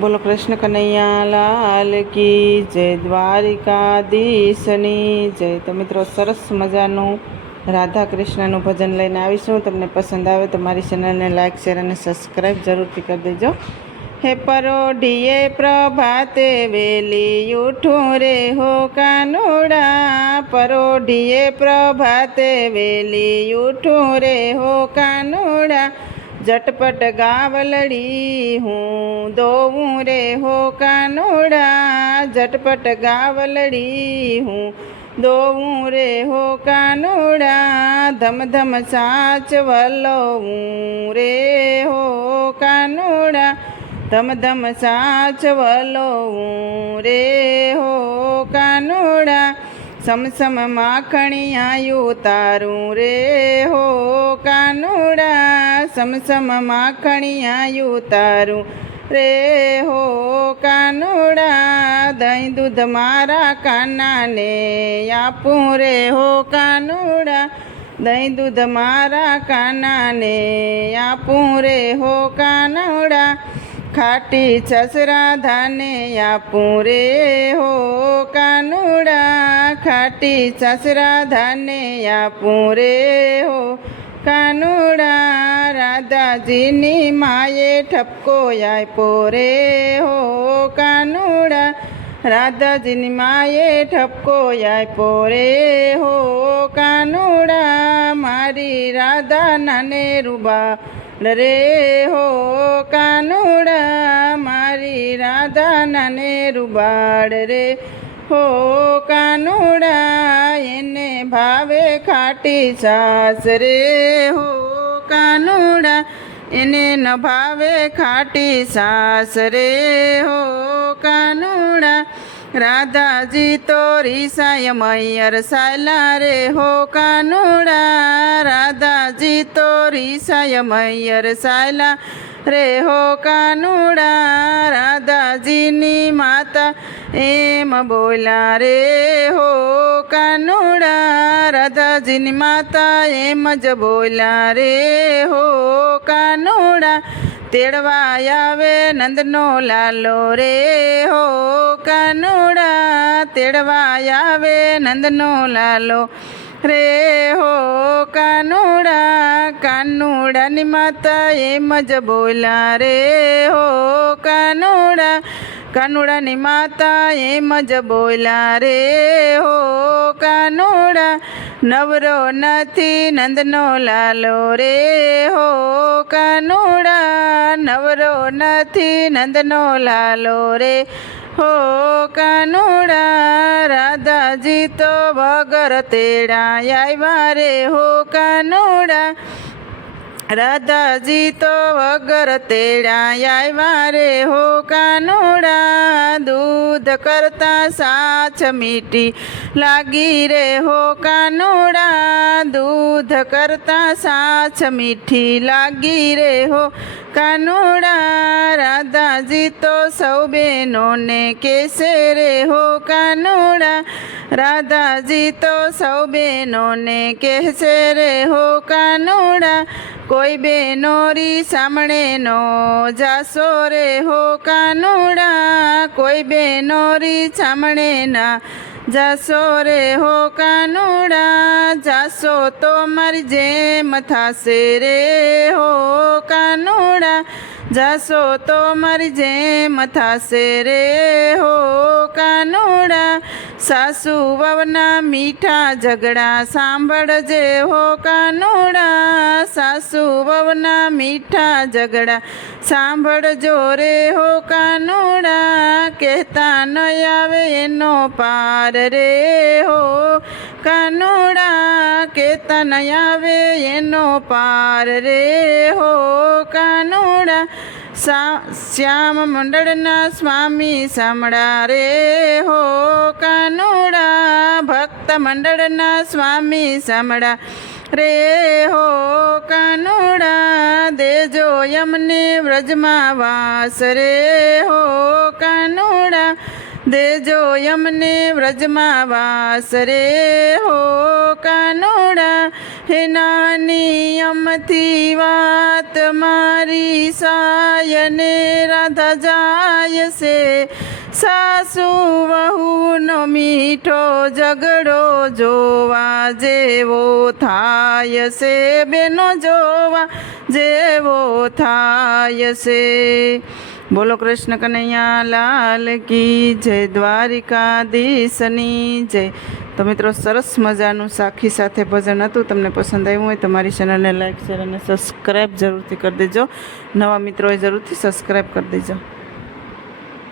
બોલો કૃષ્ણ કનૈયા લાલ કી જય, દ્વારિકાધીશની જય। તો મિત્રો, સરસ મજાનું રાધા કૃષ્ણનું ભજન લઈને આવીશું। તમને પસંદ આવે તો મારી ચેનલને લાઇક શેર અને સબસ્ક્રાઈબ જરૂરથી કરી દેજો। હે પરોઢીએ પ્રભાતે વેલી ઉઠું રે હો કાનુડા, પરોઢીએ પ્રભાતે વેલી ઉઠું રે હો કાનુડા, झटपट गावलड़ी हूँ दोऊं रे हो कानूड़ा, झटपट गावलड़ी हूँ दोऊं रे हो कानूड़ा, धम धम साच वलोऊं रे हो कानूड़ा, धम धम साच वलोऊं रे हो कानूड़ा, सम सम माखणियाँ उतारूं रे हो कानूड़ा, सम सम माखणियाँ उतारूं रे हो कानूड़ा, दही दूध मारा काना ने आपूं रे हो कानूड़ा, दही दूध मारा काना ने आपूं रे हो कानूड़ा, खाटी छसरा धाने आपूं रे हो कानूड़ा, खाटी छसरा धाने आपूं रे हो कानूड़ा, राधाजीनी माए ठपको आप्यो रे हो कानूड़ा, राधाजीनी माए ठपको आप्यो रे हो कानूड़ा, मारी राधा नाने रूबा रे हो कानूड़ा, मारी राधा नाने रूबाड़ रे हो कानूड़ा, एने भावे खाटी सास रे हो कानूड़ा, एने न भावे खाटी सास रे हो कानूड़ा, राधाजी तो रिसाय मैयर साला रे हो कानूड़ा, राधाजी तो रिसाय मैयर साला रे हो कानूड़ा, राधाजीनी माता एम बोला रे हो कानूड़ा, राधाजीनी माता एम ज बोला रे हो कानूड़ा, तेड़वा आवे नंदनो लालो रे हो कानूड़ा, तेड़वा आवे नंदनो लालो रे हो कानूड़ा, कानूड़ा नी माता एम ज बोला रे हो कानूड़ा, कानूड़ा नी माता एम ज बोला रे हो कानूड़ा, नवरो नथी नंदनो लालो रे हो कानूड़ा, नवरो नथी नंदनो लालो रे हो कानूड़ा, राधाजी तो वगर तेड़ा आव्या रे हो कानूड़ा, राधाजी तो वगर तेड़ा आव्या रे हो कानूड़ा, दूध करता साच मीठी लागी रे हो कानूड़ा, दूध करता साच मीठी लागी रे हो कानूड़ा, राधाजी तो सौ बहनों ने कैसे रे हो कानूड़ा, राधाजी तो सौ बहनों ने कैसे रे हो कानूड़ा, कोई बेनोरी सामने नो जासो रे हो कानूड़ा, कोई बेनोरी सामने ना जासो रे हो कानूड़ा, जासो तो मर जेम थासे रे हो कानूड़ा, जासो तो मर जेम थासे रे हो कानूड़ा, सासू ववना मीठा झगड़ा सांभळजे हो कानूड़ा, सासू ववना मीठा झगड़ा सांभळजो रे हो कानूड़ा, कहता न आवे एनो पार रे हो कानूड़ा, कहता न आवे एनो पार रे हो कानूड़ा, श्याम मंडळना स्वामी सामड़ा रे हो कानूड़ा, भक्त मंडळना स्वामी सामड़ा रे हो कानूड़ा, देजो यमने व्रजमा वास रे हो कानूड़ा, देजो यमने व्रजमा वास रे हो कानूड़ा, હે નાની અમથી વાત મારી સાયને રાધા જાય છે સાસુ વહુનો મીઠો ઝઘડો જોવા જેવો થાય છે બેનો જોવા જેવો થાય છે બોલો કૃષ્ણ કનૈયા લાલ કી જય દ્વારિકાધીશની જય તો મિત્રો સરસ મજાનું સાખી સાથે ભજન હતું તમને પસંદ આવ્યું હોય તો મારી ચેનલને લાઈક શેર અને સબસ્ક્રાઈબ જરૂરથી કરી દેજો નવા મિત્રોએ જરૂરથી સબસ્ક્રાઈબ કરી દેજો